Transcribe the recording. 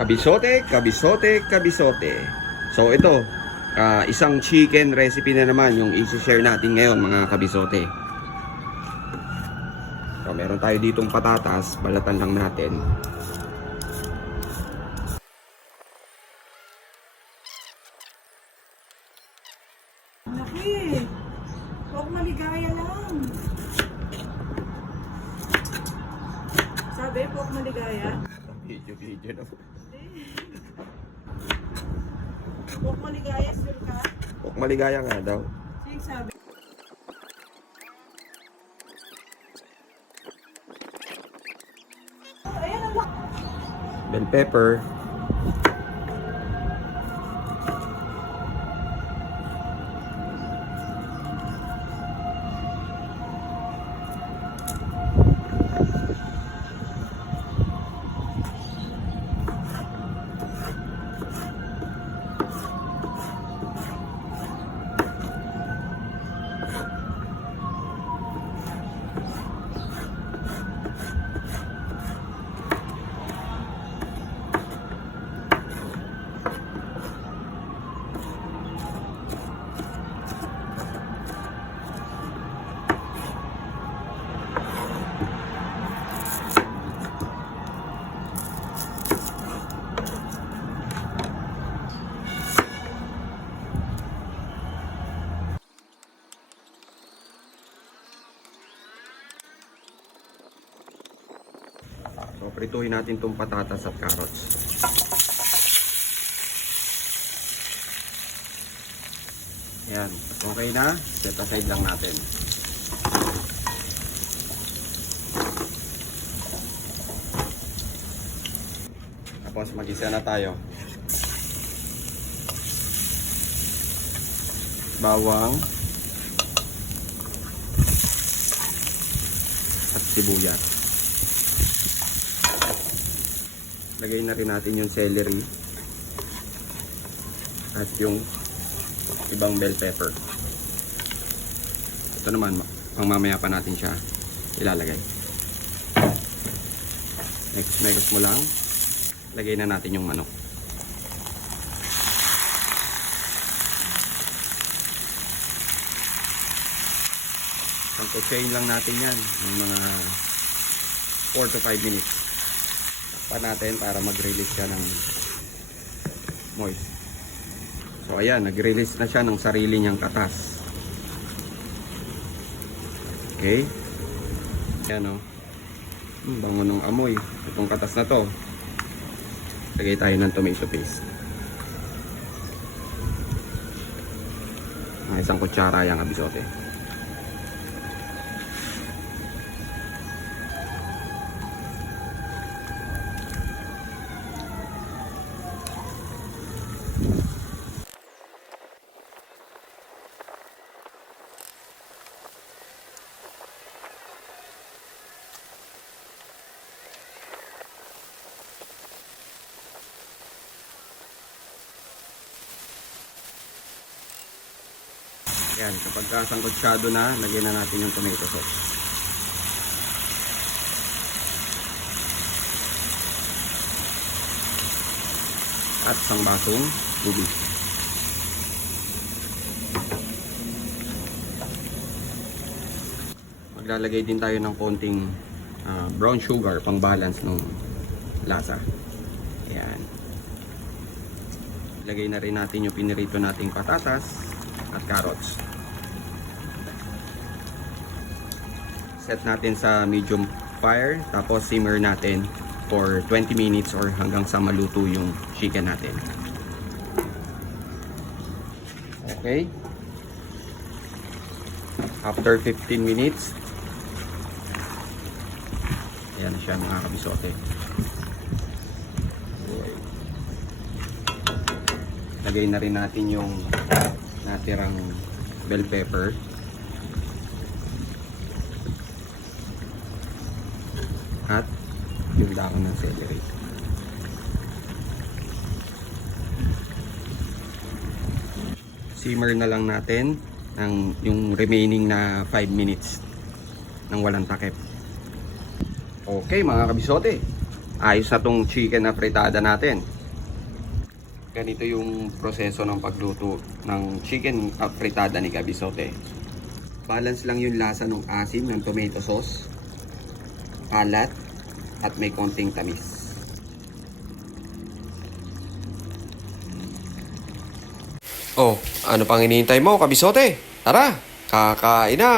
Kabisote, kabisote, kabisote. So ito, isang chicken recipe na naman yung i-share natin ngayon mga kabisote. So meron tayo ditong patatas, balatan lang natin. Laki! Huwag maligaya lang. Sabi, huwag maligaya? Video na. Huwag maligaya, sir ka? Huwag maligaya nga daw. Sige, sabi. Ayan ang laki. Bell pepper. So, prituhin natin itong patatas at carrots. Ayan. Okay na. Set aside lang natin. Tapos, mag-isa na tayo. Bawang. At sibuyas. Lagay na rin natin yung celery at yung ibang bell pepper. Ito naman, pang mamaya pa natin siya ilalagay. Mix mo lang. Lagay na natin yung manok. Santochain lang natin yan ng mga 4 to 5 minutes. Pa natin para mag-release siya ng moist. So ayan, nag-release na siya ng sarili niyang katas. Okay? Ayan o. Bango ng amoy. Itong katas na to. Lagay tayo ng tomato paste. Mga isang kutsara yung kabisote. Yan, kapag kasangkotsyado na, lagyan na natin yung tomato sauce. At isang basong tubig. Maglalagay din tayo ng konting brown sugar pang balance ng lasa. Yan. Lagay na rin natin yung pinirito nating patatas at carrots. Set natin sa medium fire, tapos simmer natin for 20 minutes or hanggang sa maluto yung chicken natin. Okay. After 15 minutes, ayan na siya mga kabisote. Lagay na rin natin yung natirang bell pepper. At yung dahon ng celery. Simmer na lang natin yung remaining na 5 minutes nang walang takip. Okay mga kabisote, Ayos na tong chicken na fritada natin. Ganito yung proseso ng pagluto ng chicken fritada ni Kabisote. Balance lang yung lasa ng asim ng tomato sauce, alat, at may konting tamis. Oh, ano pang hinihintay mo, Kabisote? Tara, kakain na!